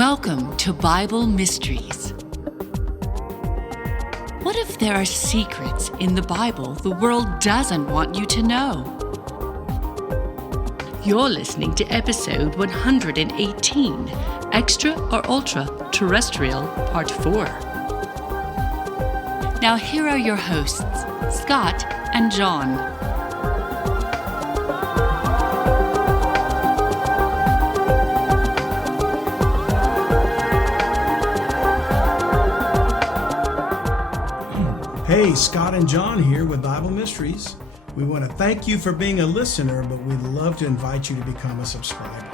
Welcome to Bible Mysteries. What if there are secrets in the Bible the world doesn't want you to know? You're listening to episode 118, Extra or Ultra-Terrestrial, Part 4. Now here are your hosts, Scott and John. Hey, Scott and John here with Bible Mysteries. We want to thank you for being a listener, but we'd love to invite you to become a subscriber.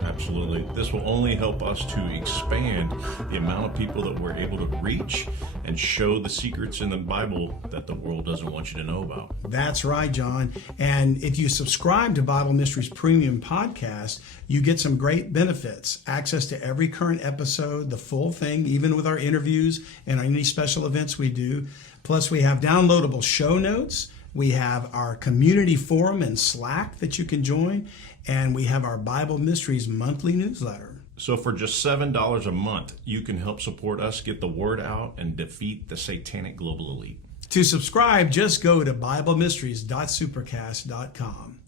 Absolutely. This will only help us to expand the amount of people that we're able to reach and show the secrets in the Bible that the world doesn't want you to know about. That's right, John. And if you subscribe to Bible Mysteries Premium Podcast, you get some great benefits. Access to every current episode, the full thing, even with our interviews and any special events we do. Plus, we have downloadable show notes. We have our community forum and Slack that you can join. And we have our Bible Mysteries monthly newsletter. So for just $7 a month, you can help support us get the word out and defeat the satanic global elite. To subscribe, just go to BibleMysteries.supercast.com.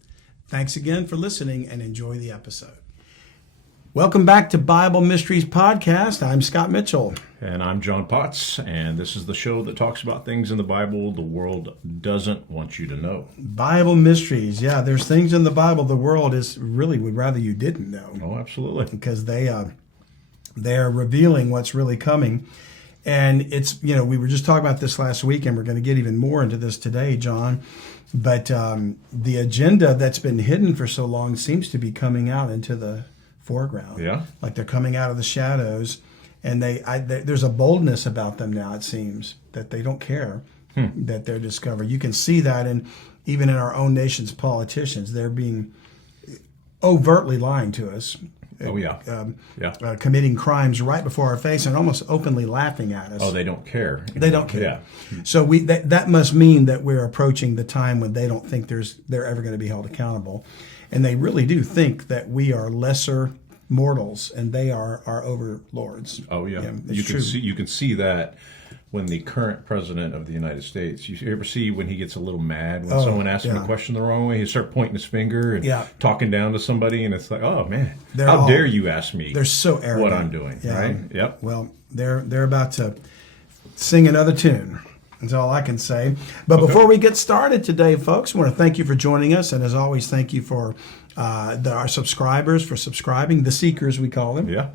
Thanks again for listening and enjoy the episode. Welcome back to Bible Mysteries Podcast. I'm Scott Mitchell. And I'm John Potts, and this is the show that talks about things in the Bible the world doesn't want you to know. Bible Mysteries. Yeah, there's things in the Bible the world would rather you didn't know. Oh, absolutely. Because they're revealing what's really coming. And it's, we were just talking about this last week, and we're going to get even more into this today, John. But the agenda that's been hidden for so long seems to be coming out into the foreground. Yeah. Like they're coming out of the shadows. And there's a boldness about them now, it seems, that they don't care that they're discovered. You can see that even in our own nation's politicians. They're being overtly lying to us. Oh, yeah. Committing crimes right before our face and almost openly laughing at us. Oh, they don't care. They don't care. Yeah. So that must mean that we're approaching the time when they don't think they're ever going to be held accountable. And they really do think that we are lesser mortals and they are our overlords. Oh, yeah. You can see that when the current president of the United States, you ever see when he gets a little mad when someone asks him a question the wrong way, he starts pointing his finger and talking down to somebody, and it's like, oh man, how dare you ask me? They're so arrogant. What I'm doing, right? Yep. Well, they're about to sing another tune. That's all I can say. But before we get started today, folks, I want to thank you for joining us, and as always, thank you for our subscribers for subscribing, the seekers we call them. Yeah.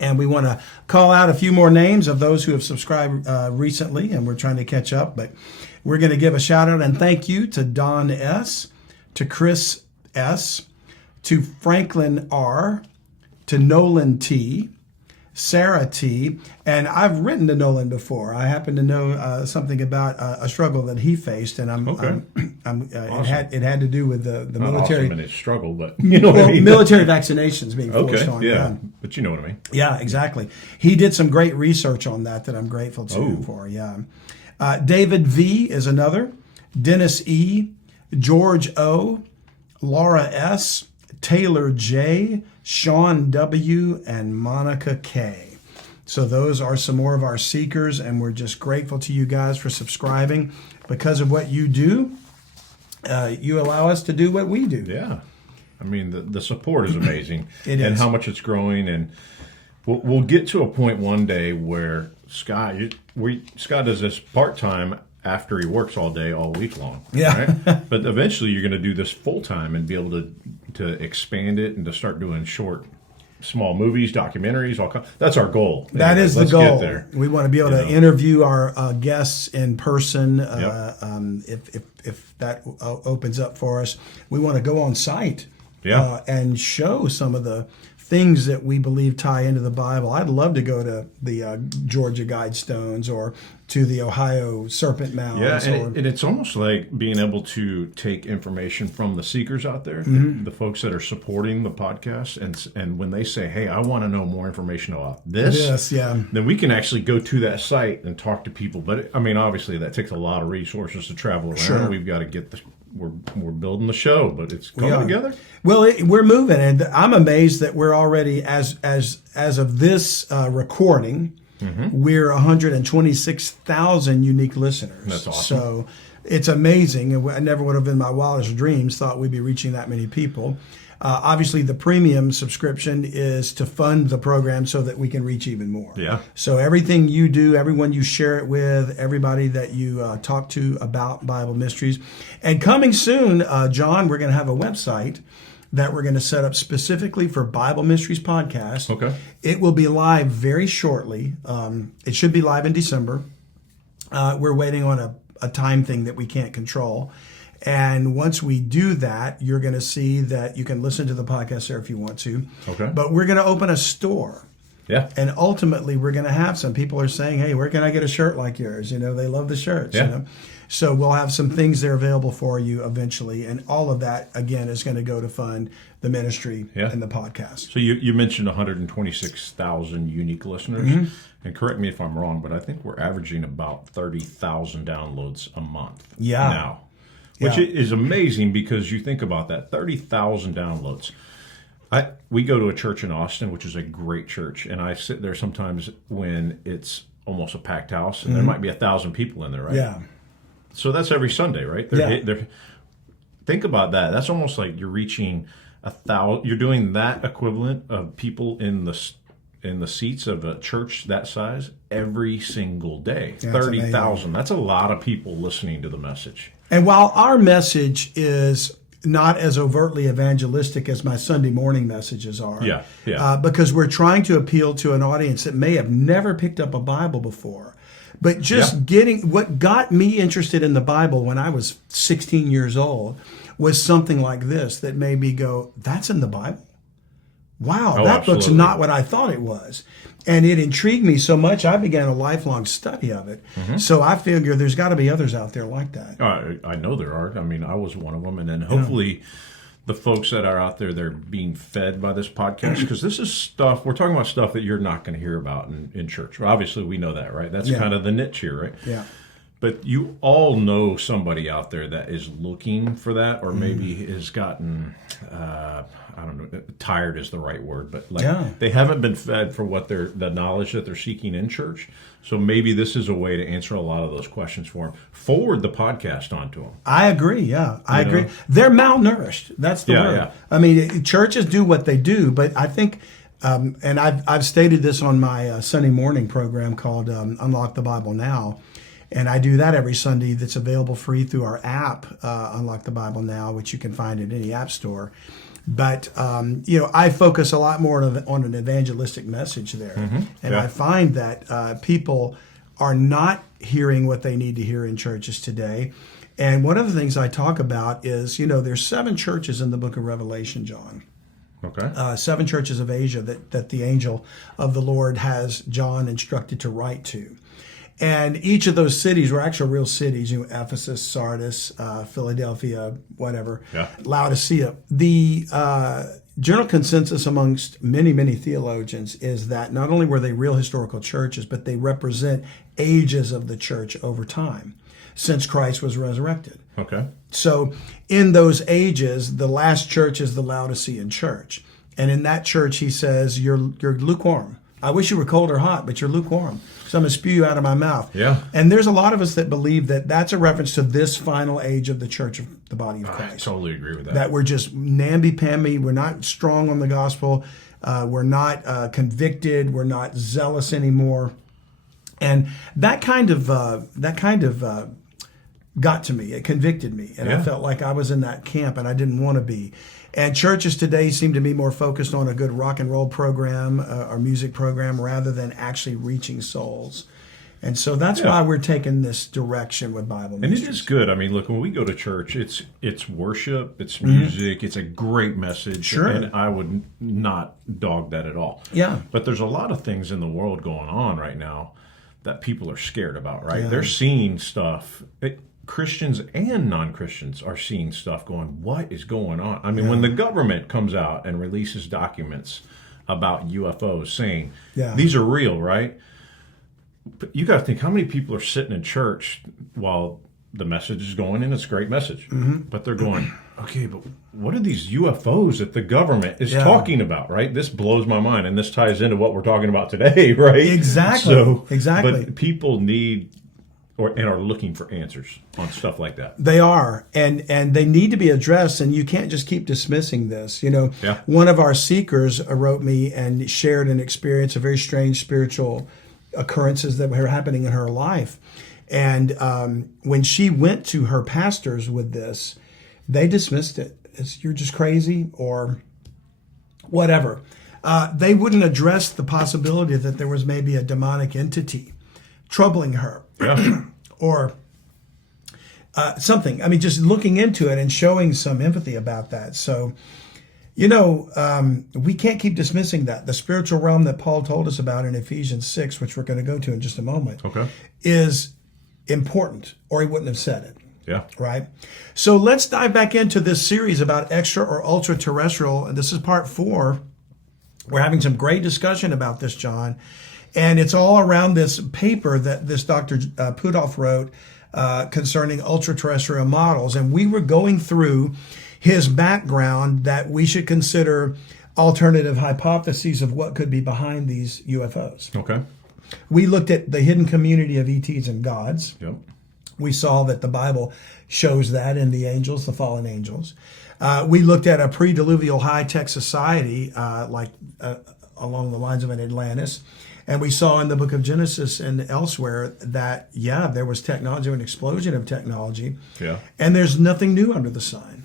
And we want to call out a few more names of those who have subscribed recently, and we're trying to catch up. But we're going to give a shout out and thank you to Don S., to Chris S., to Franklin R., to Nolan T., Sarah T., and I've written to Nolan before. I happen to know something about a struggle that he faced, and awesome. It had to do with the Not military. Awesome in his struggle, but you know what I mean. Military vaccinations being forced on. Yeah, but you know what I mean. Yeah, exactly. He did some great research on that I'm grateful to him for. Yeah, David V. is another. Dennis E., George O., Laura S., Taylor J., Sean W., and Monica K. So those are some more of our seekers, and we're just grateful to you guys for subscribing. Because of what you do, you allow us to do what we do. Yeah. I mean, the support is amazing. It is. And how much it's growing. And we'll get to a point one day where Scott does this part-time after he works all day, all week long. Yeah. Right? But eventually you're going to do this full-time and be able to expand it and to start doing small movies, documentaries. That's our goal. That is the goal. Get there. We want to be able to interview our guests in person. If that opens up for us, we want to go on site and show some of the things that we believe tie into the Bible. I'd love to go to the Georgia Guidestones or to the Ohio Serpent Mounds. Yeah, and it's almost like being able to take information from the seekers out there, the folks that are supporting the podcast, and when they say, hey, I want to know more information about this, then we can actually go to that site and talk to people. But, I mean, obviously that takes a lot of resources to travel around. Sure. We've got to get we're building the show, but it's coming together. Well, we're moving, and I'm amazed that we're already as of this recording, we're 126,000 unique listeners. That's awesome. So it's amazing. I never would have in my wildest dreams thought we'd be reaching that many people. Obviously, the premium subscription is to fund the program so that we can reach even more. Yeah. So everything you do, everyone you share it with, everybody that you talk to about Bible mysteries. And coming soon, John, we're going to have a website that we're going to set up specifically for Bible Mysteries Podcast. Okay. It will be live very shortly. It should be live in December. We're waiting on a time thing that we can't control. And once we do that, you're going to see that you can listen to the podcast there if you want to. Okay. But we're going to open a store. Yeah. And ultimately, we're going to have some people are saying, hey, where can I get a shirt like yours? You know, they love the shirts. Yeah. You know? So we'll have some things there available for you eventually. And all of that, again, is going to go to fund the ministry and the podcast. So you mentioned 126,000 unique listeners. And correct me if I'm wrong, but I think we're averaging about 30,000 downloads a month now. Which is amazing because you think about that, 30,000 downloads. We go to a church in Austin, which is a great church, and I sit there sometimes when it's almost a packed house, and there might be 1,000 people in there, right? Yeah. So that's every Sunday, right? Think about that. That's almost like you're reaching 1,000. You're doing that equivalent of people in the seats of a church that size every single day. 30,000. That's a lot of people listening to the message. And while our message is not as overtly evangelistic as my Sunday morning messages are, because we're trying to appeal to an audience that may have never picked up a Bible before, but just getting what got me interested in the Bible when I was 16 years old was something like this that made me go, that's in the Bible? Wow, that book's not what I thought it was. And it intrigued me so much, I began a lifelong study of it. So I figure there's got to be others out there like that. I know there are. I mean, I was one of them. And then hopefully the folks that are out there, they're being fed by this podcast. Because this is stuff, we're talking about stuff that you're not going to hear about in church. Well, obviously, we know that, right? That's kind of the niche here, right? Yeah. But you all know somebody out there that is looking for that, or maybe has gotten, I don't know, tired is the right word, but they haven't been fed for the knowledge that they're seeking in church. So maybe this is a way to answer a lot of those questions for them. Forward the podcast onto them. I agree. I agree. They're malnourished. That's the word. I mean, churches do what they do, but I think, and I've stated this on my Sunday morning program called Unlock the Bible Now. And I do that every Sunday. That's available free through our app, Unlock the Bible Now, which you can find in any app store. But, I focus a lot more on an evangelistic message there. And I find that people are not hearing what they need to hear in churches today. And one of the things I talk about is, there's 7 churches in the book of Revelation, John. Okay. 7 churches of Asia that the angel of the Lord has John instructed to write to. And each of those cities were actual real cities, Ephesus, Sardis, Philadelphia, whatever, Laodicea. The general consensus amongst many, many theologians is that not only were they real historical churches, but they represent ages of the church over time since Christ was resurrected. Okay. So in those ages, the last church is the Laodicean church. And in that church, he says, you're lukewarm. I wish you were cold or hot, but you're lukewarm. So I'm going to spew you out of my mouth. Yeah. And there's a lot of us that believe that that's a reference to this final age of the church of the body of Christ. I totally agree with that. That we're just namby-pamby. We're not strong on the gospel. We're not convicted. We're not zealous anymore. And that kind of got to me. It convicted me. And I felt like I was in that camp and I didn't want to be. And churches today seem to be more focused on a good rock and roll program or music program rather than actually reaching souls. And so that's why we're taking this direction with Bible Mysteries. And it is good. I mean, look, when we go to church, it's worship, it's music, it's a great message. Sure. And I would not dog that at all. Yeah. But there's a lot of things in the world going on right now that people are scared about, right? Yeah. They're seeing stuff. Christians and non-Christians are seeing stuff going, what is going on? I mean, when the government comes out and releases documents about UFOs saying, these are real, right? But you got to think, how many people are sitting in church while the message is going in. It's a great message. But they're going, okay, but what are these UFOs that the government is talking about, right? This blows my mind, and this ties into what we're talking about today, right? Exactly. But people need and are looking for answers on stuff like that. They are, and they need to be addressed, and you can't just keep dismissing this. One of our seekers wrote me and shared an experience of very strange spiritual occurrences that were happening in her life. And when she went to her pastors with this, they dismissed it as you're just crazy or whatever. They wouldn't address the possibility that there was maybe a demonic entity troubling her. Yeah. Or something. I mean, just looking into it and showing some empathy about that. So, we can't keep dismissing that. The spiritual realm that Paul told us about in Ephesians 6, which we're going to go to in just a moment, is important, or he wouldn't have said it. Yeah. Right? So let's dive back into this series about extra or ultra-terrestrial, and this is part 4. We're having some great discussion about this, John. And it's all around this paper that this Dr. Puthoff wrote concerning ultraterrestrial models. And we were going through his background that we should consider alternative hypotheses of what could be behind these UFOs. Okay. We looked at the hidden community of ETs and gods. Yep. We saw that the Bible shows that in the angels, the fallen angels. We looked at a pre-diluvial high-tech society along the lines of an Atlantis. And we saw in the book of Genesis and elsewhere that, there was technology, an explosion of technology. Yeah. And there's nothing new under the sun.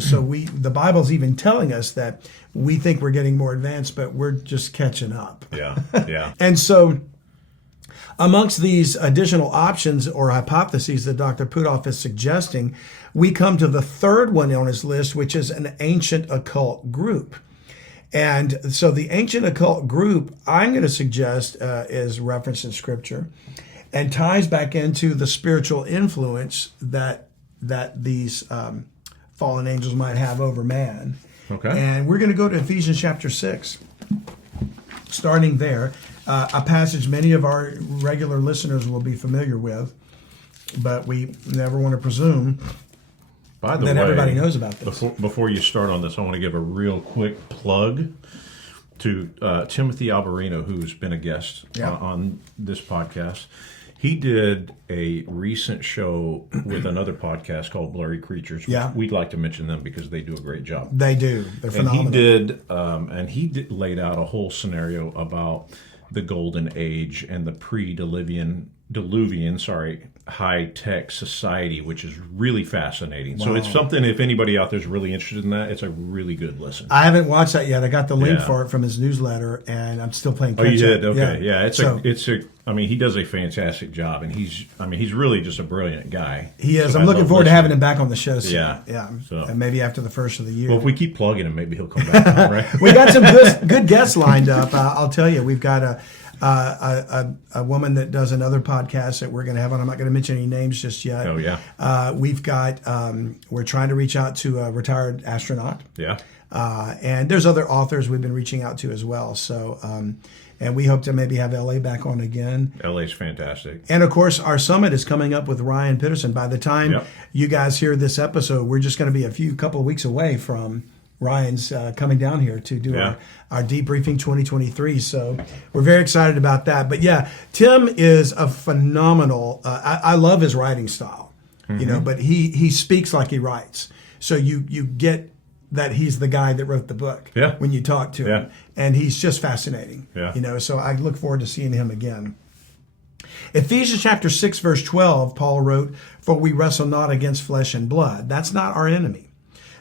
So the Bible's even telling us that we think we're getting more advanced, but we're just catching up. Yeah, yeah. And so amongst these additional options or hypotheses that Dr. Puthoff is suggesting, we come to the third one on his list, which is an ancient occult group. And so the ancient occult group, I'm going to suggest, is referenced in Scripture and ties back into the spiritual influence that these fallen angels might have over man. Okay. And we're going to go to Ephesians chapter 6, starting there, a passage many of our regular listeners will be familiar with, but we never want to presume By the way, everybody knows about this. Before you start on this, I want to give a real quick plug to Timothy Alvarino, who's been a guest on this podcast. He did a recent show with another podcast called Blurry Creatures. We'd like to mention them because they do a great job. They do. They're phenomenal. And he laid out a whole scenario about the Golden Age and the pre-Diluvian high-tech society, which is really fascinating. Wow. So it's something, if anybody out there is really interested in that, it's a really good listen. I haven't watched that yet. I got the link for it from his newsletter, and I'm still playing catch up. Oh, you did? Okay. Yeah. I mean, he does a fantastic job, and he's really just a brilliant guy. He is. So I'm looking forward to having him back on the show soon. Yeah. So. And maybe after the first of the year. Well, if we keep plugging him, maybe he'll come back. Right? We got some good guests lined up. I'll tell you, we've got a woman that does another podcast that we're going to have on. I'm not going to mention any names just yet. Oh, yeah. We've got, we're trying to reach out to a retired astronaut. Yeah. And there's other authors we've been reaching out to as well. So, and we hope to maybe have LA back on again. LA's fantastic. And of course, our summit is coming up with Ryan Peterson. By the time you guys hear this episode, we're just going to be a couple of weeks away from Ryan's coming down here to do our debriefing 2023. So we're very excited about that. But Tim is a phenomenal, I love his writing style, but he speaks like he writes. So you get that he's the guy that wrote the book when you talk to him. And he's just fascinating. So I look forward to seeing him again. Ephesians chapter 6, verse 12, Paul wrote, "For we wrestle not against flesh and blood." That's not our enemy.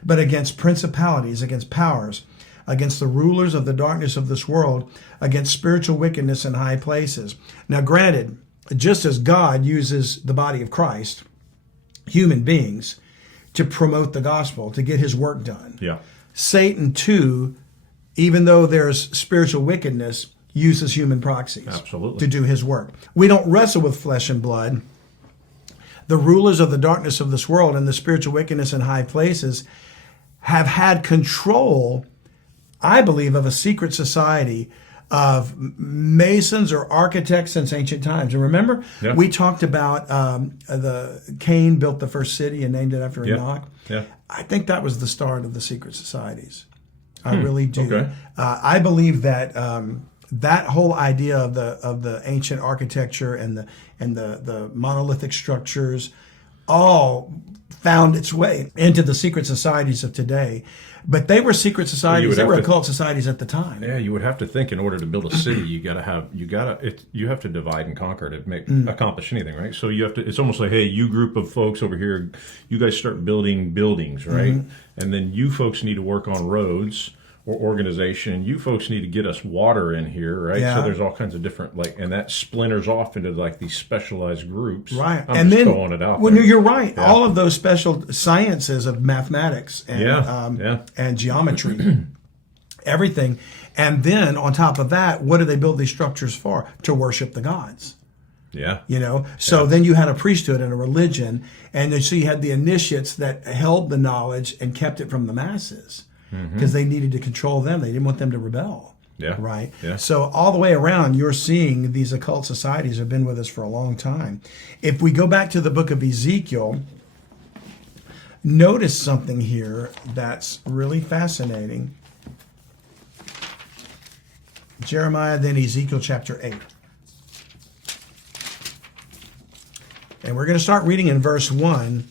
"But against principalities, against powers, against the rulers of the darkness of this world, against spiritual wickedness in high places." Now, granted, just as God uses the body of Christ, human beings, to promote the gospel, to get his work done, Satan, too, even though there's spiritual wickedness, uses human proxies to do his work. We don't wrestle with flesh and blood. The rulers of the darkness of this world and the spiritual wickedness in high places have had control, I believe, of a secret society of masons or architects since ancient times. And remember, we talked about the Cain built the first city and named it after Enoch. Yeah. I think that was the start of the secret societies. I really do. Okay. I believe that that whole idea of the ancient architecture and the monolithic structures all found its way into the secret societies of today. But they were secret societies. They were occult societies at the time. Yeah, you would have to think in order to build a city, you have to divide and conquer to accomplish anything, right? So you have to. It's almost like, hey, you group of folks over here, you guys start building buildings, right? And then you folks need to work on roads or organization. You folks need to get us water in here, right? Yeah. So there's all kinds of different and that splinters off into these specialized groups, right? I'm just throwing it out. Well, there. you're right. Yeah. All of those special sciences of mathematics and geometry, everything, and then on top of that, what do they build these structures for? To worship the gods. Yeah. So then you had a priesthood and a religion, and so you had the initiates that held the knowledge and kept it from the masses. Because they needed to control them. They didn't want them to rebel. Yeah. Right? Yeah. So all the way around, you're seeing these occult societies have been with us for a long time. If we go back to the book of Ezekiel, notice something here that's really fascinating. Jeremiah, then Ezekiel chapter 8. And we're going to start reading in verse 1.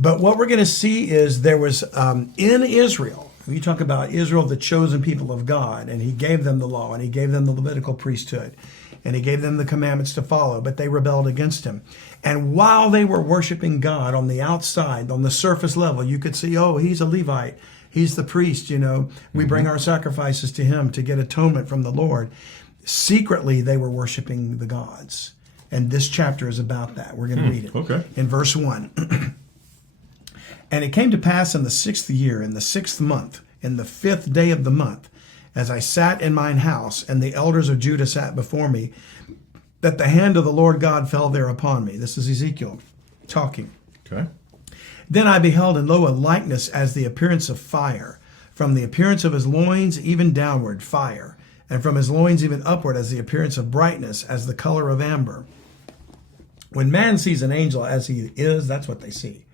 But what we're going to see is there was in Israel, we talk about Israel, the chosen people of God, and he gave them the law, and he gave them the Levitical priesthood, and he gave them the commandments to follow, but they rebelled against him. And while they were worshiping God on the outside, on the surface level, you could see, oh, he's a Levite, he's the priest, we bring our sacrifices to him to get atonement from the Lord. Secretly, they were worshiping the gods. And this chapter is about that. We're going to read it. Okay. In verse 1. And it came to pass in the 6th year, in the 6th month, in the 5th day of the month, as I sat in mine house, and the elders of Judah sat before me, that the hand of the Lord God fell there upon me. This is Ezekiel talking. Okay. Then I beheld, and lo, a likeness as the appearance of fire, from the appearance of his loins even downward, fire, and from his loins even upward as the appearance of brightness, as the color of amber. When man sees an angel as he is, that's what they see.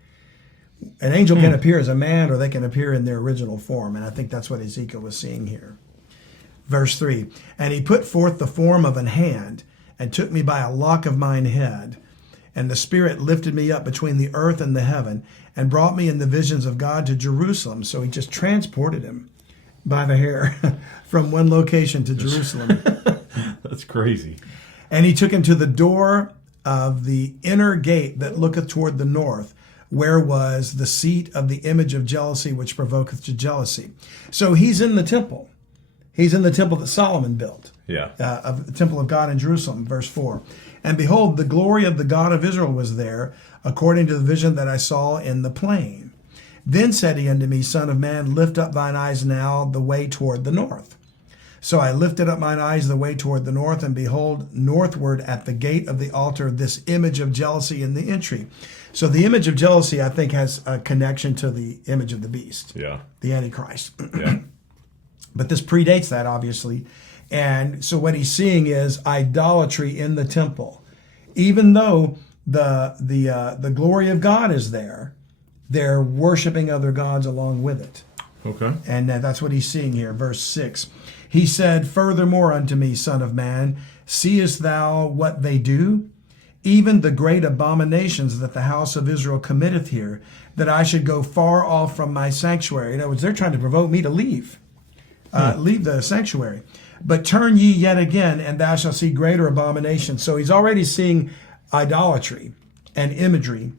An angel can appear as a man, or they can appear in their original form. And I think that's what Ezekiel was seeing here. Verse 3, and he put forth the form of an hand, and took me by a lock of mine head. And the Spirit lifted me up between the earth and the heaven, and brought me in the visions of God to Jerusalem. So he just transported him by the hair from one location to Jerusalem. That's crazy. And he took him to the door of the inner gate that looketh toward the north, where was the seat of the image of jealousy, which provoketh to jealousy. So he's in the temple. He's in the temple that Solomon built. Yeah. Of the temple of God in Jerusalem, verse 4. And behold, the glory of the God of Israel was there, according to the vision that I saw in the plain. Then said he unto me, Son of man, lift up thine eyes now the way toward the north. So I lifted up mine eyes the way toward the north, and behold, northward at the gate of the altar, this image of jealousy in the entry. So the image of jealousy, I think, has a connection to the image of the beast, the Antichrist. Yeah. But this predates that, obviously. And so what he's seeing is idolatry in the temple. Even though the glory of God is there, they're worshiping other gods along with it. Okay. And that's what he's seeing here, verse 6. He said, Furthermore unto me, Son of man, seest thou what they do? Even the great abominations that the house of Israel committeth here, that I should go far off from my sanctuary. In other words, they're trying to provoke me to leave the sanctuary. But turn ye yet again, and thou shalt see greater abominations. So he's already seeing idolatry and imagery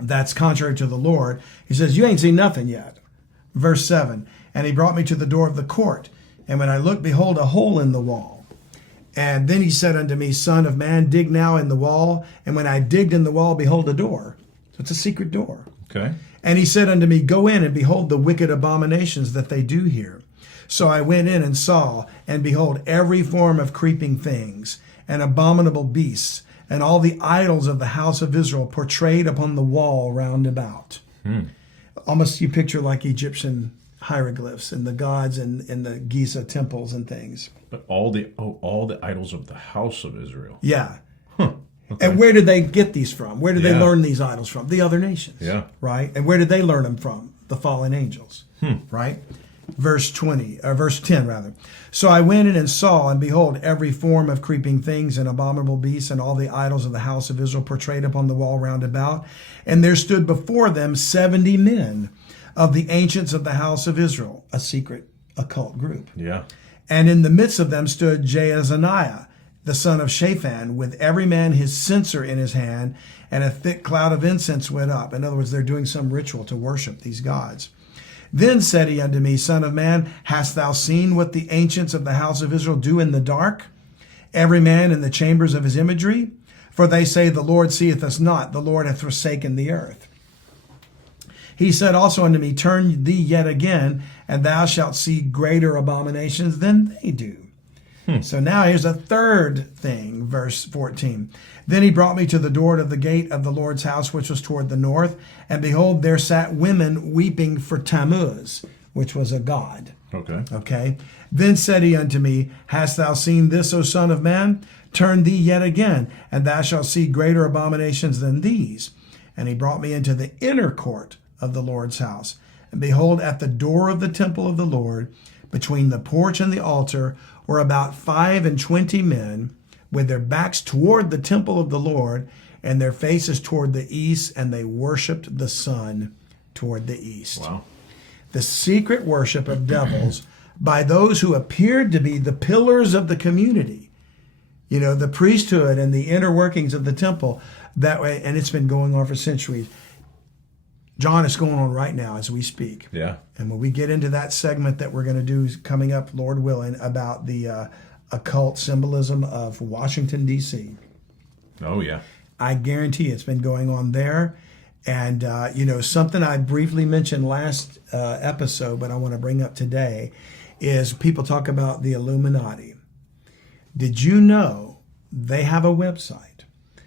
that's contrary to the Lord. He says, you ain't seen nothing yet. Verse 7, and he brought me to the door of the court. And when I looked, behold, a hole in the wall. And then he said unto me, Son of man, dig now in the wall. And when I digged in the wall, behold, a door. So it's a secret door. Okay. And he said unto me, Go in and behold the wicked abominations that they do here. So I went in and saw, and behold, every form of creeping things, and abominable beasts, and all the idols of the house of Israel portrayed upon the wall round about. Almost you picture like Egyptian hieroglyphs and the gods in the Giza temples and things. But all the idols of the house of Israel. Yeah. Huh. Okay. And where did they get these from? Where did they learn these idols from? The other nations. Yeah. Right? And where did they learn them from? The fallen angels. Right? Verse 10 rather. So I went in and saw, and behold, every form of creeping things and abominable beasts and all the idols of the house of Israel portrayed upon the wall round about. And there stood before them 70 men of the ancients of the house of Israel, a secret occult group. Yeah. And in the midst of them stood Jaazaniah, the son of Shaphan, with every man his censer in his hand, and a thick cloud of incense went up. In other words, they're doing some ritual to worship these gods. Then said he unto me, Son of man, hast thou seen what the ancients of the house of Israel do in the dark? Every man in the chambers of his imagery? For they say, the Lord seeth us not, the Lord hath forsaken the earth. He said also unto me, Turn thee yet again, and thou shalt see greater abominations than they do. So now here's a third thing, verse 14. Then he brought me to the door of the gate of the Lord's house, which was toward the north. And behold, there sat women weeping for Tammuz, which was a god. Okay. Then said he unto me, Hast thou seen this, O son of man? Turn thee yet again, and thou shalt see greater abominations than these. And he brought me into the inner court of the Lord's house. And behold, at the door of the temple of the Lord, between the porch and the altar, were about 25 men, with their backs toward the temple of the Lord, and their faces toward the east, and they worshipped the sun toward the east. Wow. The secret worship of devils by those who appeared to be the pillars of the community. You know, the priesthood and the inner workings of the temple. That way, and it's been going on for centuries. John, it's going on right now as we speak. Yeah. And when we get into that segment that we're going to do coming up, Lord willing, about the occult symbolism of Washington, D.C. Oh, yeah. I guarantee it's been going on there. And, something I briefly mentioned last episode, but I want to bring up today, is people talk about the Illuminati. Did you know they have a website?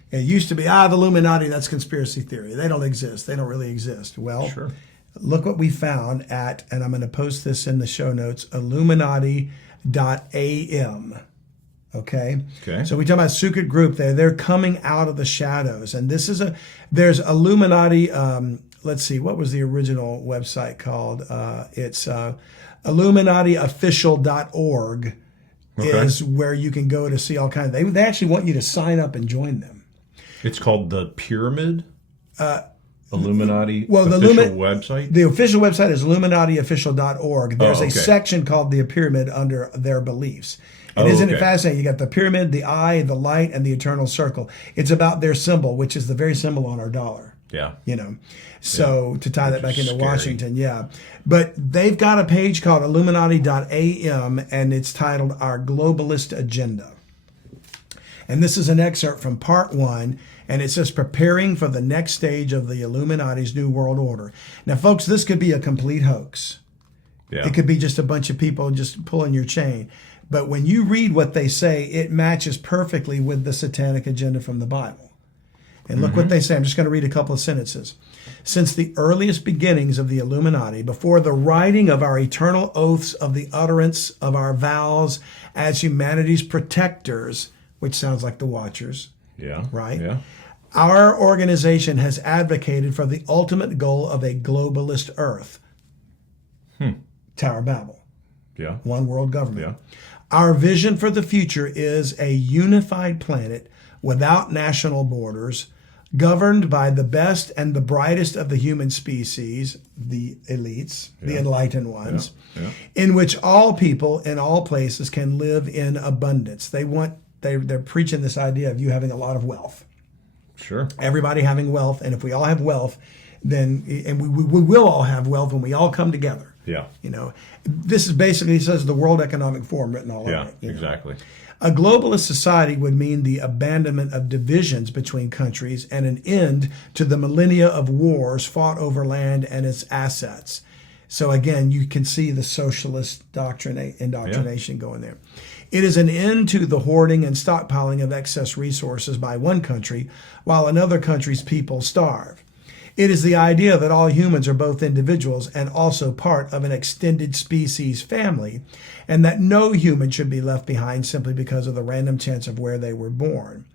It used to be, the Illuminati, that's conspiracy theory. They don't exist. They don't really exist. Well, sure. Look what we found at, and I'm going to post this in the show notes, Illuminati.am. Okay? So we talk about secret group there. They're coming out of the shadows. And there's Illuminati, let's see, what was the original website called? It's IlluminatiOfficial.org is where you can go to see all kinds of, they actually want you to sign up and join them. It's called the Pyramid? Illuminati website? The official website is IlluminatiOfficial.org. There's a section called the Pyramid under their beliefs. And isn't it fascinating? You got the pyramid, the eye, the light, and the eternal circle. It's about their symbol, which is the very symbol on our dollar. Yeah. So to tie that back into Washington, But they've got a page called Illuminati.am, and it's titled Our Globalist Agenda. And this is an excerpt from part 1, and it says, Preparing for the next stage of the Illuminati's New World Order. Now, folks, this could be a complete hoax. Yeah. It could be just a bunch of people just pulling your chain. But when you read what they say, it matches perfectly with the satanic agenda from the Bible. And look what they say. I'm just going to read a couple of sentences. Since the earliest beginnings of the Illuminati, before the writing of our eternal oaths of the utterance of our vows as humanity's protectors, which sounds like the Watchers, right? Yeah. Our organization has advocated for the ultimate goal of a globalist Earth. Tower of Babel. Yeah. One world government. Yeah. Our vision for the future is a unified planet without national borders, governed by the best and the brightest of the human species, the elites, the enlightened ones, in which all people in all places can live in abundance. They're preaching this idea of you having a lot of wealth. Sure. Everybody having wealth, and if we all have wealth, then we will all have wealth when we all come together. Yeah. This is basically, says the World Economic Forum written all over it. Yeah, exactly. A globalist society would mean the abandonment of divisions between countries and an end to the millennia of wars fought over land and its assets. So again, you can see the socialist indoctrination going there. It is an end to the hoarding and stockpiling of excess resources by one country while another country's people starve. It is the idea that all humans are both individuals and also part of an extended species family, and that no human should be left behind simply because of the random chance of where they were born.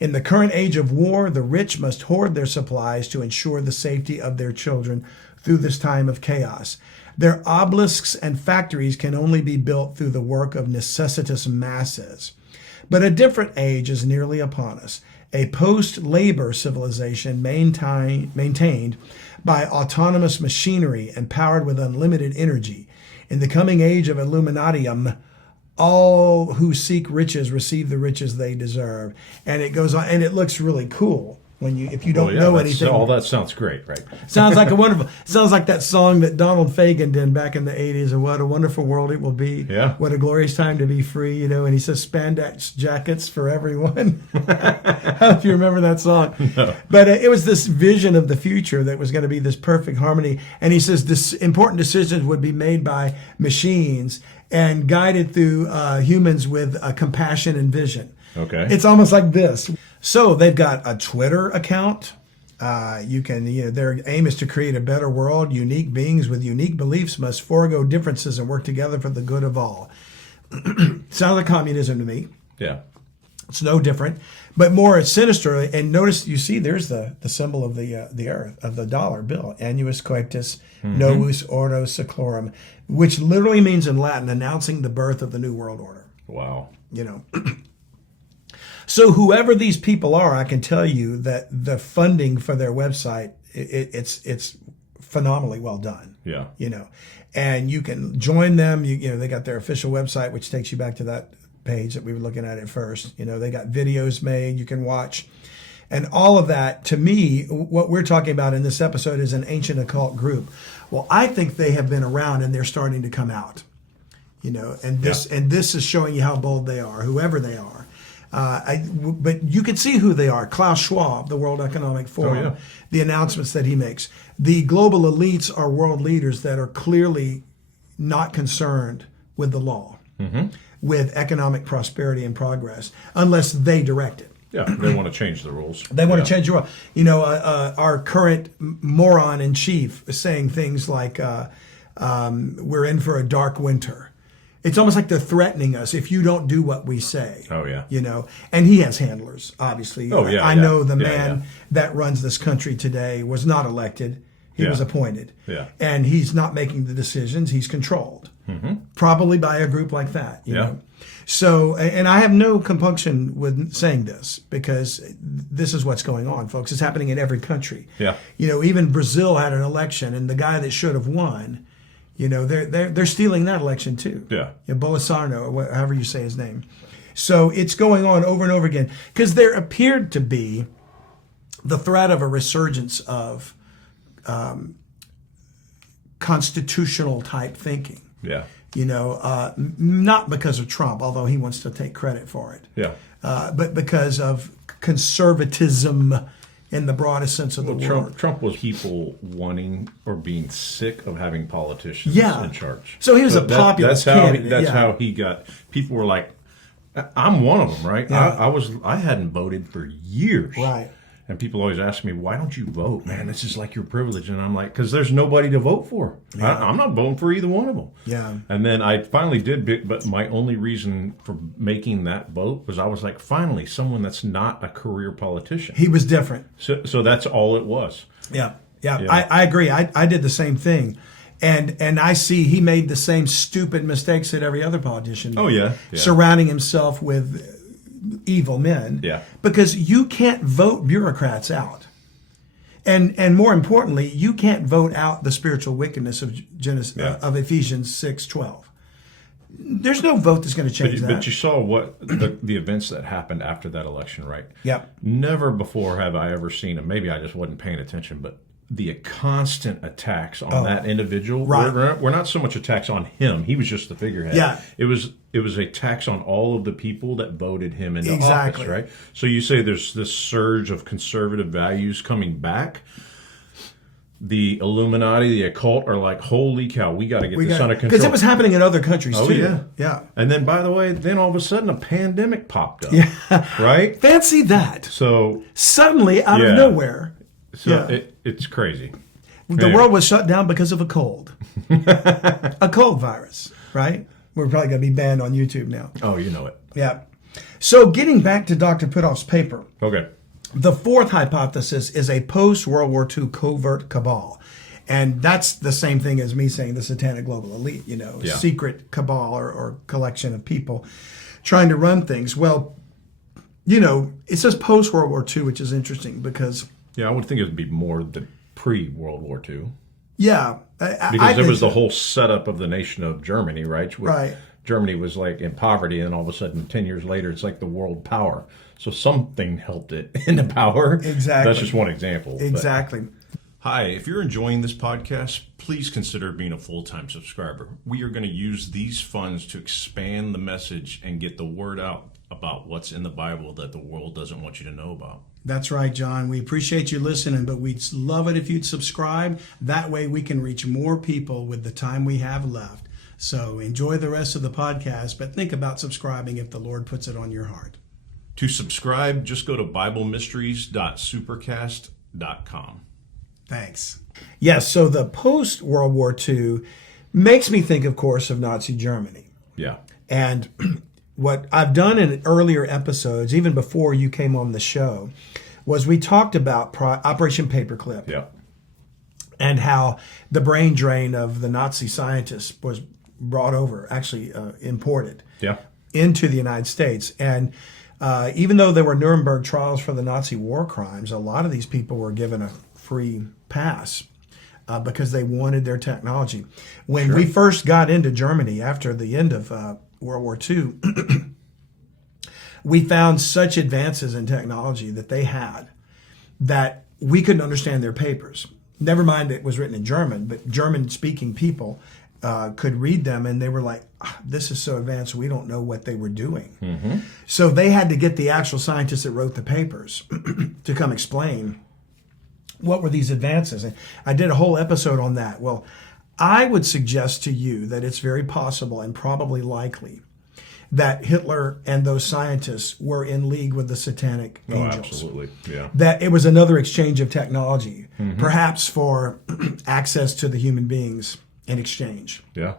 In the current age of war, the rich must hoard their supplies to ensure the safety of their children through this time of chaos. Their obelisks and factories can only be built through the work of necessitous masses. But a different age is nearly upon us, a post-labor civilization maintained by autonomous machinery and powered with unlimited energy. In the coming age of Illuminatium, all who seek riches receive the riches they deserve. And it goes on, and it looks really cool. If you don't know anything, all that sounds great, right? Sounds like sounds like that song that Donald Fagen did back in the 80s, and what a wonderful world it will be. Yeah. What a glorious time to be free, and he says spandex jackets for everyone. I don't know if you remember that song. No. But it was this vision of the future that was going to be this perfect harmony. And he says this important decisions would be made by machines and guided through humans with compassion and vision. Okay. It's almost like this. So they've got a Twitter account. Their aim is to create a better world. Unique beings with unique beliefs must forego differences and work together for the good of all. Sounds like communism to me. Yeah. It's no different, but more sinister. And notice, you see, there's the symbol of the earth, of the dollar bill, annuus coeptis novus ordo seclorum, which literally means in Latin, announcing the birth of the new world order. Wow. So whoever these people are, I can tell you that the funding for their website, it's phenomenally well done. Yeah. And you can join them. They got their official website, which takes you back to that page that we were looking at first. They got videos made you can watch. And all of that, to me, what we're talking about in this episode is an ancient occult group. Well, I think they have been around and they're starting to come out. And this is showing you how bold they are, whoever they are. But you can see who they are. Klaus Schwab, the World Economic Forum, the announcements that he makes. The global elites are world leaders that are clearly not concerned with the law, with economic prosperity and progress, unless they direct it. Yeah, they want to change the rules. They want to change the rules. Our current moron in chief is saying things like, we're in for a dark winter. It's almost like they're threatening us if you don't do what we say. Oh, yeah. And he has handlers, obviously. Oh, yeah. I know the man that runs this country today was not elected. He was appointed. Yeah. And he's not making the decisions. He's controlled. Probably by a group like that. You know? So, and I have no compunction with saying this because this is what's going on, folks. It's happening in every country. Yeah. Even Brazil had an election, and the guy that should have won, they're stealing that election too. Yeah. Bolsonaro, or however you say his name. So it's going on over and over again because there appeared to be the threat of a resurgence of constitutional type thinking. Yeah. Not because of Trump, although he wants to take credit for it. Yeah. But because of conservatism in the broadest sense of the word. Trump was people wanting or being sick of having politicians in charge. So he was a populist candidate. That's how he got. People were like, "I'm one of them, right?" Yeah. I hadn't voted for years, right? And people always ask me, "Why don't you vote, man? This is like your privilege." And I'm like, "Because there's nobody to vote for. Yeah. I'm not voting for either one of them." Yeah. And then I finally did, but my only reason for making that vote was I was like, finally, someone that's not a career politician. He was different. So that's all it was. Yeah. I agree. I did the same thing. And I see he made the same stupid mistakes that every other politician did. Oh, yeah. Surrounding himself with evil men. Yeah. Because you can't vote bureaucrats out. And more importantly, you can't vote out the spiritual wickedness of of Ephesians 6:12. There's no vote that's going to change that. But you saw what the events that happened after that election, right? Yep. Never before have I ever seen, and maybe I just wasn't paying attention, but the constant attacks on that individual. Right. We're not so much attacks on him. He was just the figurehead. Yeah. It was attacks on all of the people that voted him into office, right? So you say there's this surge of conservative values coming back. The Illuminati, the occult are like, holy cow, we got to get this under control. Because it was happening in other countries too. Yeah. And then, by the way, then all of a sudden a pandemic popped up. Yeah. Right? Fancy that. So suddenly, out of nowhere. So it's crazy. The world was shut down because of a cold. A cold virus, right? We're probably going to be banned on YouTube now. Oh, you know it. Yeah. So getting back to Dr. Puthoff's paper. Okay. The fourth hypothesis is a post-World War II covert cabal. And that's the same thing as me saying the satanic global elite, secret cabal or collection of people trying to run things. Well, it says post-World War II, which is interesting because... Yeah, I would think it would be more the pre-World War II. Yeah. Because there was the whole setup of the nation of Germany, right? Right. Germany was like in poverty, and all of a sudden, 10 years later, it's like the world power. So something helped it into power. Exactly. That's just one example. Exactly. But. Hi, if you're enjoying this podcast, please consider being a full-time subscriber. We are going to use these funds to expand the message and get the word out about what's in the Bible that the world doesn't want you to know about. That's right, John. We appreciate you listening, but we'd love it if you'd subscribe. That way we can reach more people with the time we have left. So enjoy the rest of the podcast, but think about subscribing if the Lord puts it on your heart. To subscribe, just go to BibleMysteries.supercast.com. Thanks. Yes, so the post-World War II makes me think, of course, of Nazi Germany. Yeah. And what I've done in earlier episodes, even before you came on the show, was we talked about Operation Paperclip. Yeah. And how the brain drain of the Nazi scientists was brought over, actually imported into the United States. And even though there were Nuremberg trials for the Nazi war crimes, a lot of these people were given a free pass because they wanted their technology. When we first got into Germany after the end of World War II, we found such advances in technology that they had that we couldn't understand their papers. Never mind it was written in German, but German-speaking people could read them, and they were like, this is so advanced, we don't know what they were doing. Mm-hmm. So they had to get the actual scientists that wrote the papers to come explain what were these advances. And I did a whole episode on that. Well, I would suggest to you that it's very possible and probably likely that Hitler and those scientists were in league with the satanic angels. Absolutely, yeah. That it was another exchange of technology, perhaps for access to the human beings in exchange. Yeah.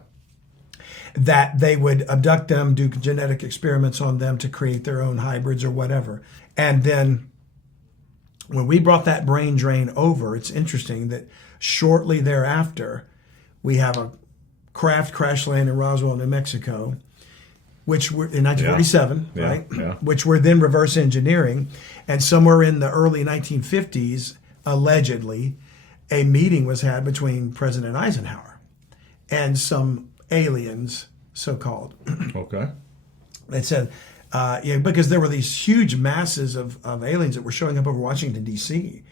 That they would abduct them, do genetic experiments on them to create their own hybrids or whatever. And then when we brought that brain drain over, it's interesting that shortly thereafter, we have a craft crash land in Roswell, New Mexico, which were in 1947, right? Yeah. Which were then reverse engineering. And somewhere in the early 1950s, allegedly, a meeting was had between President Eisenhower and some aliens, so-called. Okay. They said, because there were these huge masses of aliens that were showing up over Washington, D.C.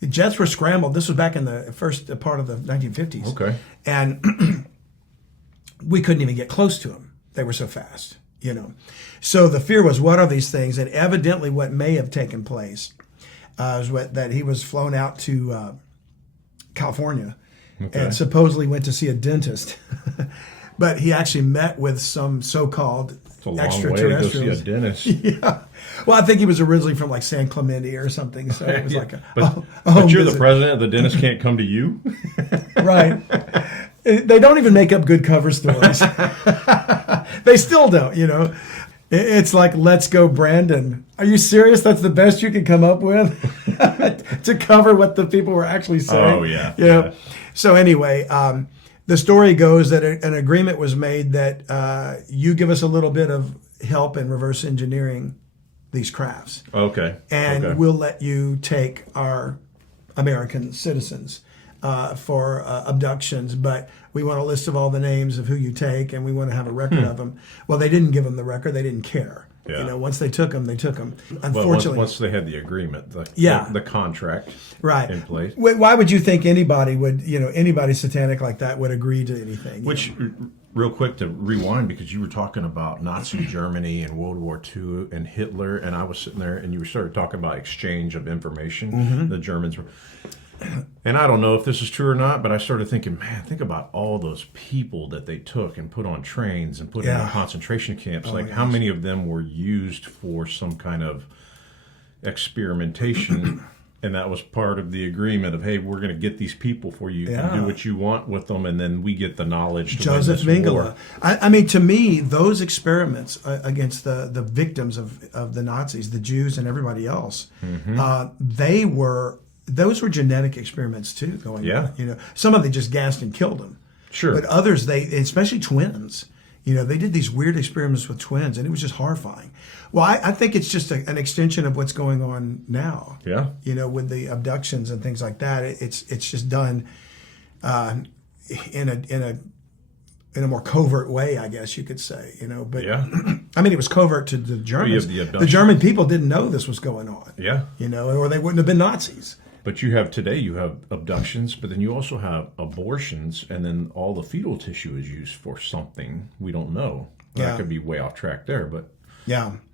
The jets were scrambled. This was back in the first part of the 1950s. Okay. And we couldn't even get close to them. They were so fast, So the fear was, what are these things? And evidently what may have taken place was that he was flown out to California and supposedly went to see a dentist. But he actually met with some so-called extraterrestrials. It's a long way to go see a dentist. Yeah. Well, I think he was originally from like San Clemente or something. So it was like but you're the president. The dentist can't come to you? Right. They don't even make up good cover stories. They still don't, It's like, let's go, Brandon. Are you serious? That's the best you can come up with to cover what the people were actually saying? Oh, yeah. So anyway, the story goes that an agreement was made that you give us a little bit of help in reverse engineering these crafts. Okay. And we'll let you take our American citizens for abductions, but we want a list of all the names of who you take, and we want to have a record of them. Well, they didn't give them the record. They didn't care. Yeah. Once they took them, they took them. Well, Unfortunately. once they had the agreement, the contract in place. Why would you think anybody would, anybody satanic like that would agree to anything? Which, real quick to rewind, because you were talking about Nazi Germany and World War II and Hitler, and I was sitting there, and you started talking about exchange of information. The Germans were... And I don't know if this is true or not, but I started thinking, man, think about all those people that they took and put on trains and put in concentration camps. How many of them were used for some kind of experimentation And that was part of the agreement of, hey, we're going to get these people for you. You can do what you want with them, and then we get the knowledge to Joseph Mengele. I mean, to me, those experiments against the victims of the Nazis, the Jews and everybody else, those were genetic experiments too going on. You know, some of them just gassed and killed them. Sure. But others, especially twins, you know, they did these weird experiments with twins, and it was just horrifying. Well, I think it's just an extension of what's going on now. Yeah. You know, with the abductions and things like that, it's just done in a more covert way, I guess you could say. You know, but I mean, it was covert to the Germans. The German people didn't know this was going on. Yeah. You know, or they wouldn't have been Nazis. But you have abductions, but then you also have abortions, and then all the fetal tissue is used for something we don't know. I could be way off track there, but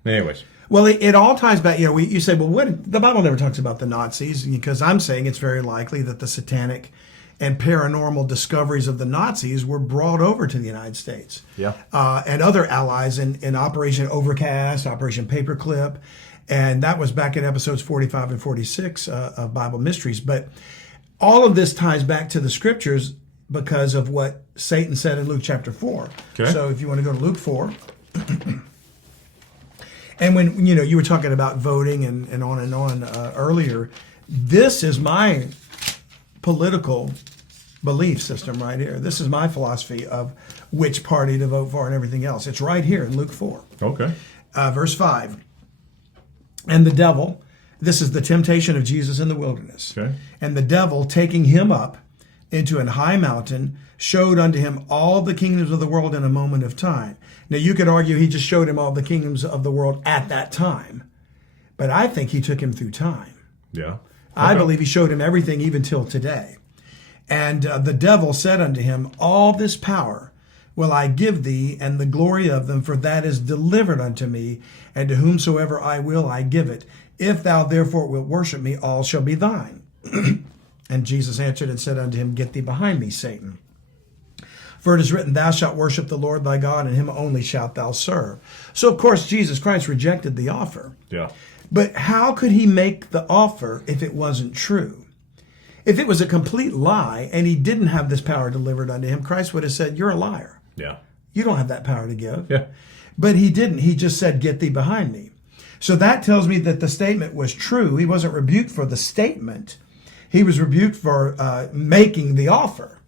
anyways. Well, it all ties back. You know, you say, well, the Bible never talks about the Nazis, because I'm saying it's very likely that the satanic and paranormal discoveries of the Nazis were brought over to the United States. And other allies in Operation Overcast, Operation Paperclip. And that was back in episodes 45 and 46 of Bible Mysteries. But all of this ties back to the scriptures because of what Satan said in Luke chapter 4. Okay. So if you want to go to Luke 4. And when, you know, you were talking about voting and on earlier, this is my political belief system right here. This is my philosophy of which party to vote for and everything else. It's right here in Luke 4. Okay. Verse 5. And the devil, this is the temptation of Jesus in the wilderness. Okay. And the devil, taking him up into an high mountain, showed unto him all the kingdoms of the world in a moment of time. Now, you could argue he just showed him all the kingdoms of the world at that time. But I think he took him through time. Yeah. Okay. I believe he showed him everything even till today. And the devil said unto him, all this power will I give thee, and the glory of them, for that is delivered unto me, and to whomsoever I will I give it. If thou therefore wilt worship me, all shall be thine. And Jesus answered and said unto him, get thee behind me, Satan. For it is written, thou shalt worship the Lord thy God, and him only shalt thou serve. So, of course, Jesus Christ rejected the offer. Yeah. But how could he make the offer if it wasn't true? If it was a complete lie and he didn't have this power delivered unto him, Christ would have said, you're a liar. Yeah. You don't have that power to give. Yeah. But he didn't. He just said, get thee behind me. So that tells me that the statement was true. He wasn't rebuked for the statement. He was rebuked for making the offer,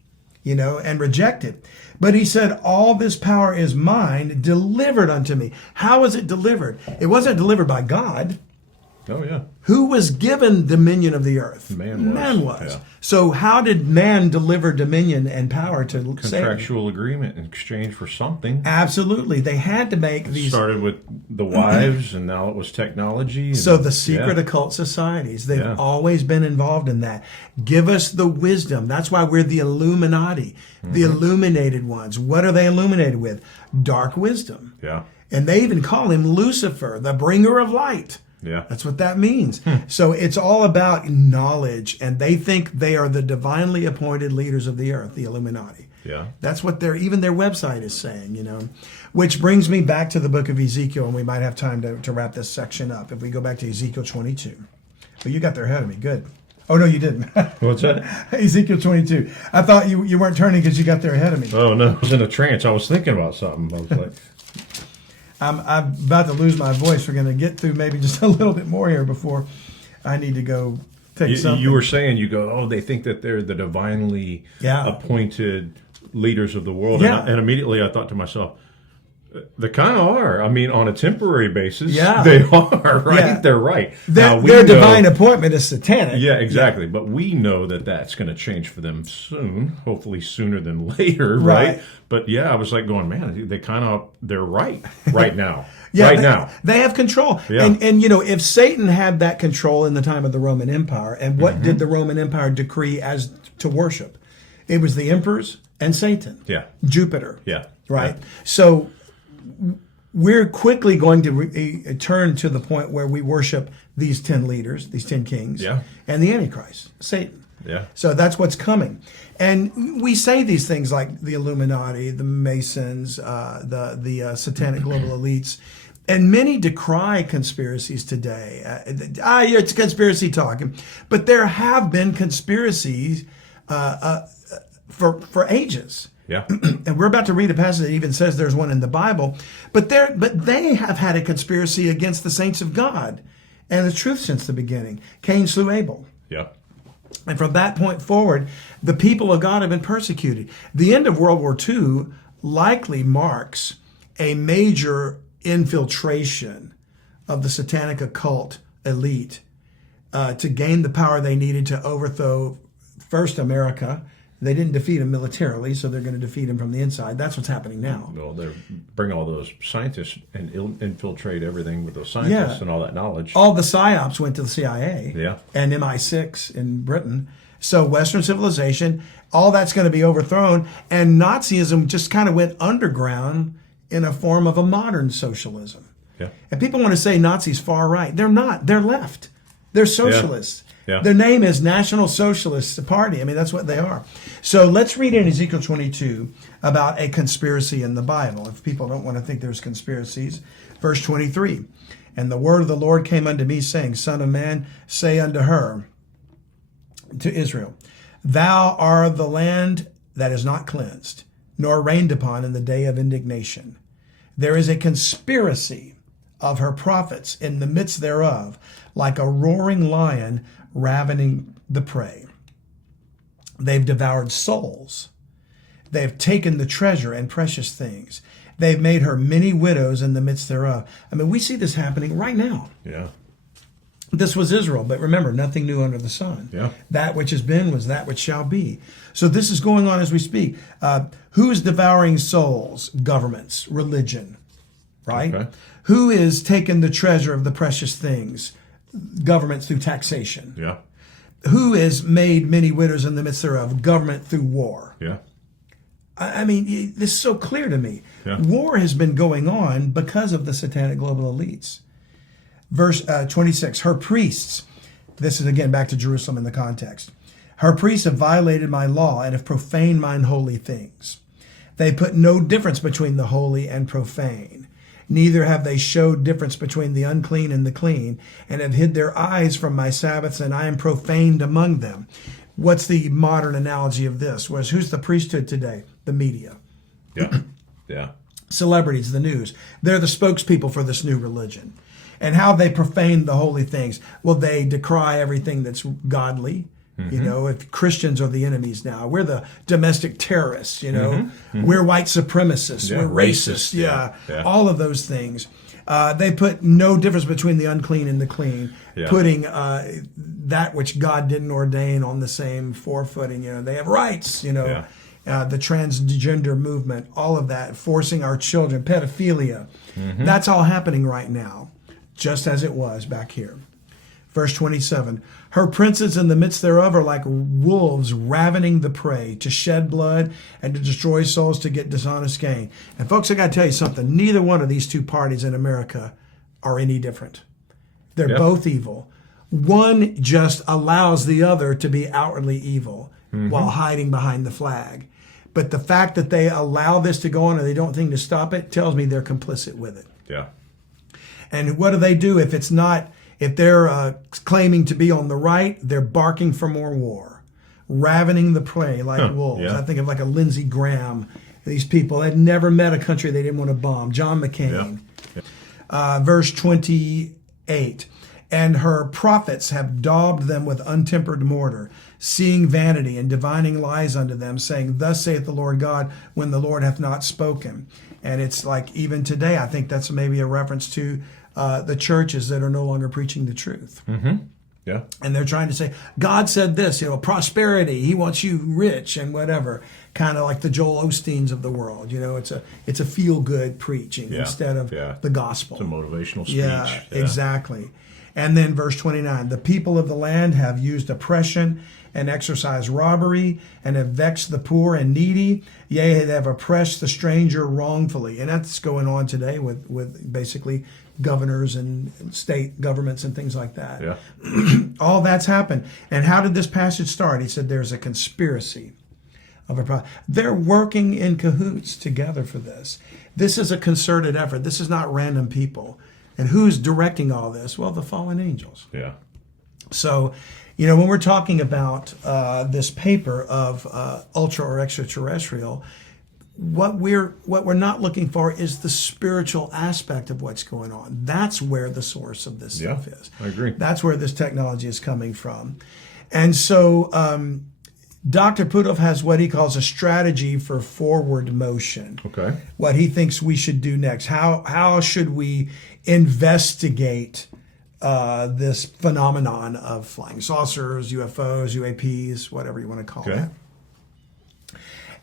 you know, and rejected. But he said, all this power is mine, delivered unto me. How is it delivered? It wasn't delivered by God. Oh, yeah. Who was given dominion of the earth? Man was. Yeah. So how did man deliver dominion and power to Satan? Contractual agreement in exchange for something. Absolutely. They had to make these... Started with the wives, and now it was technology. So the secret occult societies, they've always been involved in that. Give us the wisdom. That's why we're the Illuminati, the illuminated ones. What are they illuminated with? Dark wisdom. Yeah. And they even call him Lucifer, the bringer of light. Yeah. That's what that means. So it's all about knowledge, and they think they are the divinely appointed leaders of the earth, the Illuminati. Yeah. That's what even their website is saying, you know. Which brings me back to the book of Ezekiel, and we might have time to wrap this section up. If we go back to Ezekiel 22. Well, you got there ahead of me. Good. Oh, no, you didn't. What's that? Ezekiel 22. I thought you weren't turning because you got there ahead of me. Oh, no. I was in a trance. I was thinking about something. I was like... I'm about to lose my voice. We're going to get through maybe just a little bit more here before I need to go take something. You were saying, they think that they're the divinely appointed leaders of the world. Yeah. And immediately I thought to myself, they kind of are. I mean, on a temporary basis, they are, right? Yeah. They're right. Their divine appointment is satanic. Yeah, exactly. Yeah. But we know that that's going to change for them soon, hopefully sooner than later, right? But yeah, I was like going, man, they're right now. Now. They have control. Yeah. And you know, if Satan had that control in the time of the Roman Empire, and what did the Roman Empire decree as to worship? It was the emperors and Satan. Yeah. Jupiter. Yeah. Right? Yeah. So we're quickly going to turn to the point where we worship these 10 leaders, these 10 kings, and the Antichrist, Satan. Yeah. So that's what's coming. And we say these things like the Illuminati, the Masons, the satanic global elites. And many decry conspiracies today. It's conspiracy talk. But there have been conspiracies for ages. Yeah. And we're about to read a passage that even says there's one in the Bible. But they have had a conspiracy against the saints of God and the truth since the beginning. Cain slew Abel. Yeah. And from that point forward, the people of God have been persecuted. The end of World War II likely marks a major infiltration of the satanic occult elite to gain the power they needed to overthrow first America. They didn't defeat him militarily, so they're going to defeat him from the inside. That's what's happening now. Well, they bring all those scientists and infiltrate everything with those scientists and all that knowledge. All the psyops went to the CIA and MI6 in Britain. So Western civilization, all that's going to be overthrown. And Nazism just kind of went underground in a form of a modern socialism. Yeah. And people want to say Nazis far right. They're not. They're left. They're socialists. Yeah. Their name is National Socialist Party. I mean, that's what they are. So let's read in Ezekiel 22 about a conspiracy in the Bible. If people don't want to think there's conspiracies. Verse 23, and the word of the Lord came unto me, saying, Son of man, say unto her, to Israel, thou art the land that is not cleansed, nor rained upon in the day of indignation. There is a conspiracy of her prophets in the midst thereof, like a roaring lion ravening the prey. They've devoured souls. They've taken the treasure and precious things. They've made her many widows in the midst thereof. I mean, we see this happening right now. Yeah. This was Israel, but remember, nothing new under the sun. Yeah. That which has been was that which shall be. So this is going on as we speak. Who is devouring souls? Governments, religion, right? Okay. Who is taking the treasure of the precious things? Governments through taxation. Yeah. Who has made many widows in the midst thereof? Government through war. Yeah. I mean, this is so clear to me. Yeah. War has been going on because of the satanic global elites. Verse 26, her priests, this is again back to Jerusalem in the context. Her priests have violated my law and have profaned mine holy things. They put no difference between the holy and profane. Neither have they showed difference between the unclean and the clean, and have hid their eyes from my Sabbaths, and I am profaned among them. What's the modern analogy of this? Who's the priesthood today? The media. Yeah. Yeah. Celebrities, the news. They're the spokespeople for this new religion. And how they profane the holy things. Well, they decry everything that's godly. Mm-hmm. You know, if Christians are the enemies now, we're the domestic terrorists, you know, mm-hmm. We're white supremacists, we're racist, yeah. All of those things. They put no difference between the unclean and the clean, putting that which God didn't ordain on the same forefooting. You know, they have rights, you know, the transgender movement, all of that, forcing our children, pedophilia. Mm-hmm. That's all happening right now, just as it was back here. Verse 27, her princes in the midst thereof are like wolves ravening the prey, to shed blood and to destroy souls, to get dishonest gain. And folks, I got to tell you something. Neither one of these two parties in America are any different. They're both evil. One just allows the other to be outwardly evil while hiding behind the flag. But the fact that they allow this to go on and they don't think to stop it tells me they're complicit with it. Yeah. And what do they do if it's not... If they're claiming to be on the right, they're barking for more war, ravening the prey like wolves. Yeah. I think of like a Lindsey Graham. These people had never met a country they didn't want to bomb. John McCain. Yeah. Verse 28, and her prophets have daubed them with untempered mortar, seeing vanity and divining lies unto them, saying, thus saith the Lord God, when the Lord hath not spoken. And it's like even today, I think that's maybe a reference to the churches that are no longer preaching the truth. Mm-hmm. Yeah. And they're trying to say, God said this, you know, prosperity, he wants you rich and whatever, kind of like the Joel Osteens of the world. You know, it's a feel-good preaching instead of the gospel. It's a motivational speech. Yeah, exactly. And then verse 29, the people of the land have used oppression and exercised robbery and have vexed the poor and needy. Yea, they have oppressed the stranger wrongfully. And that's going on today with basically governors and state governments and things like that. Yeah. All that's happened. And how did this passage start? He said there's a conspiracy of a problem. They're working in cahoots together for this. This is a concerted effort. This is not random people. And who's directing all this? Well, the fallen angels. Yeah. So, when we're talking about this paper of ultra or extraterrestrial, what we're not looking for is the spiritual aspect of what's going on. That's where the source of this stuff is. I agree. That's where this technology is coming from. And so Dr. Puthoff has what he calls a strategy for forward motion. Okay. What he thinks we should do next. How should we investigate this phenomenon of flying saucers, UFOs, UAPs, whatever you want to call it.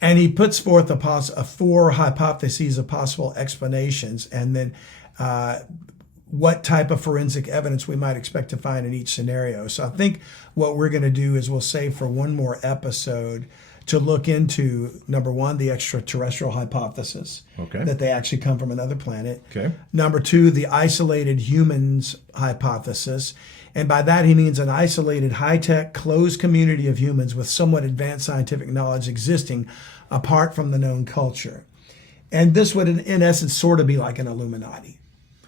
And he puts forth 4 hypotheses of possible explanations, and then what type of forensic evidence we might expect to find in each scenario. So I think what we're going to do is we'll save for one more episode to look into, number 1, the extraterrestrial hypothesis, that they actually come from another planet. Okay. Number 2, the isolated humans hypothesis. And by that, he means an isolated, high-tech, closed community of humans with somewhat advanced scientific knowledge existing apart from the known culture. And this would, in essence, sort of be like an Illuminati.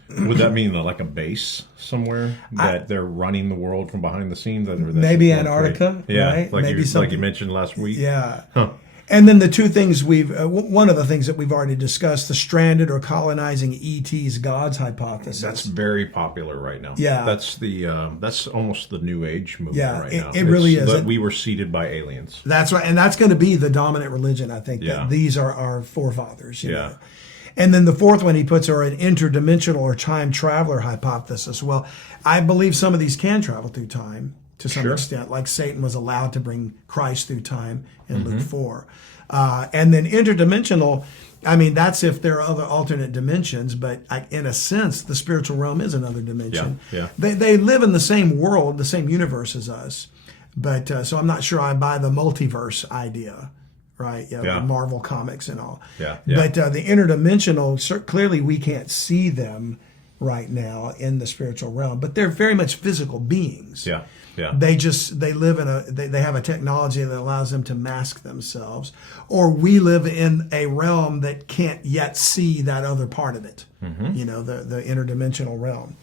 Would that mean like a base somewhere that they're running the world from behind the scenes? Maybe Antarctica, right? Like maybe like you mentioned last week. Yeah. Huh. And then the two things one of the things that we've already discussed, the stranded or colonizing ETs gods hypothesis. That's very popular right now. Yeah. That's almost the new age movement right now. It really is. That we were seeded by aliens. That's right. And that's going to be the dominant religion, I think. That these are our forefathers. You know? And then the fourth one he puts are an interdimensional or time traveler hypothesis. Well, I believe some of these can travel through time to some extent, like Satan was allowed to bring Christ through time in Luke 4. And then interdimensional, I mean, that's if there are other alternate dimensions, but in a sense, the spiritual realm is another dimension. Yeah. They live in the same world, the same universe as us. But so I'm not sure I buy the multiverse idea. Right, the Marvel comics and all. But the interdimensional, clearly we can't see them right now in the spiritual realm, but they're very much physical beings. They live they have a technology that allows them to mask themselves, or we live in a realm that can't yet see that other part of it. The interdimensional realm.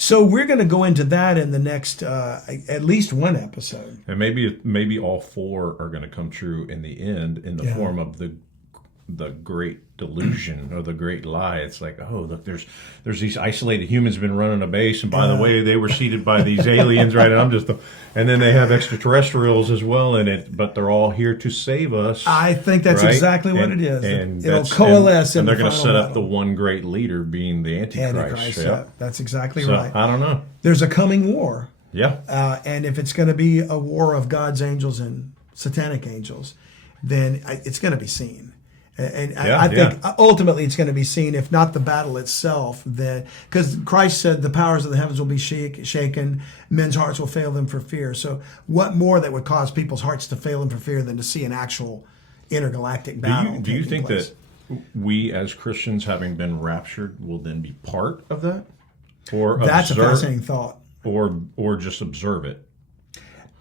So we're going to go into that in the next at least one episode. And maybe all 4 are going to come true in the end in the form of the great delusion or the great lie. It's like, oh, look, there's these isolated humans been running a base, and by the way, they were seeded by these aliens, right? And then they have extraterrestrials as well in it, but they're all here to save us. I think that's exactly what it is. And it'll coalesce, and they're going to set up the one great leader being the Antichrist. That's exactly right. I don't know. There's a coming war. Yeah. And if it's going to be a war of God's angels and satanic angels, then it's going to be seen. And I think ultimately it's going to be seen, if not the battle itself, because Christ said the powers of the heavens will be shaken, men's hearts will fail them for fear. So what more that would cause people's hearts to fail them for fear than to see an actual intergalactic battle? Do you think that we as Christians, having been raptured, will then be part of that? Or that's a fascinating thought. Or just observe it?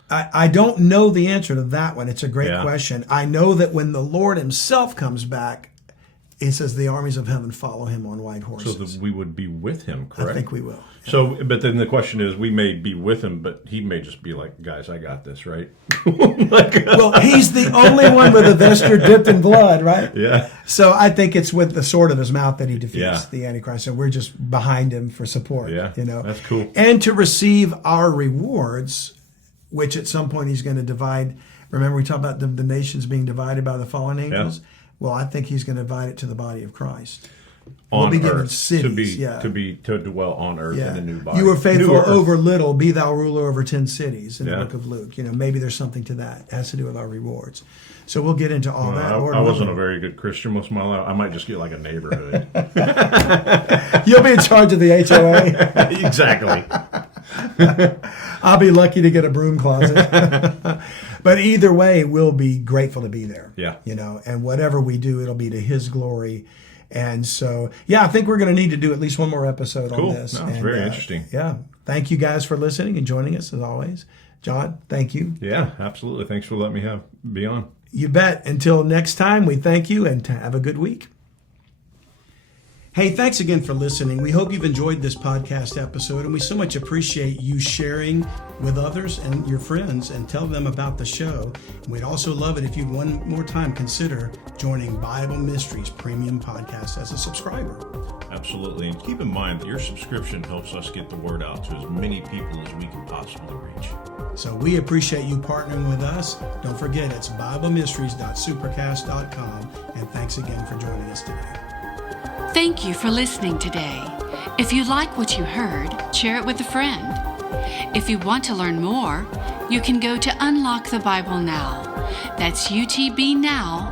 I don't know the answer to that one. It's a great question. I know that when the Lord himself comes back, it says the armies of heaven follow him on white horses. So that we would be with him, correct? I think we will. Yeah. So, but then the question is, we may be with him, but he may just be like, guys, I got this, right? Well, he's the only one with a vesture dipped in blood, right? Yeah. So I think it's with the sword of his mouth that he defeats the Antichrist. So we're just behind him for support. Yeah, that's cool. And to receive our rewards, which at some point he's going to divide. Remember we talked about the nations being divided by the fallen angels? Yeah. Well, I think he's going to divide it to the body of Christ. On we'll be earth, cities, to dwell on earth in a new body. You were faithful over little, be thou ruler over 10 cities in the book of Luke. Maybe there's something to that. It has to do with our rewards. So we'll get into all that. I wasn't a very good Christian most of my life. I might just get like a neighborhood. You'll be in charge of the HOA. Exactly. I'll be lucky to get a broom closet. But either way, we'll be grateful to be there. Yeah. And whatever we do, it'll be to his glory. And so, I think we're going to need to do at least one more episode on this. Cool. It's very interesting. Yeah. Thank you guys for listening and joining us as always. John, thank you. Yeah, absolutely. Thanks for letting me be on. You bet. Until next time, we thank you and have a good week. Hey, thanks again for listening. We hope you've enjoyed this podcast episode, and we so much appreciate you sharing with others and your friends and tell them about the show. And we'd also love it if you'd one more time consider joining Bible Mysteries Premium Podcast as a subscriber. Absolutely. And keep in mind that your subscription helps us get the word out to as many people as we can possibly reach. So we appreciate you partnering with us. Don't forget, it's BibleMysteries.supercast.com. And thanks again for joining us today. Thank you for listening today. If you like what you heard, share it with a friend. If you want to learn more, you can go to Unlock the Bible Now. That's utbnow.com.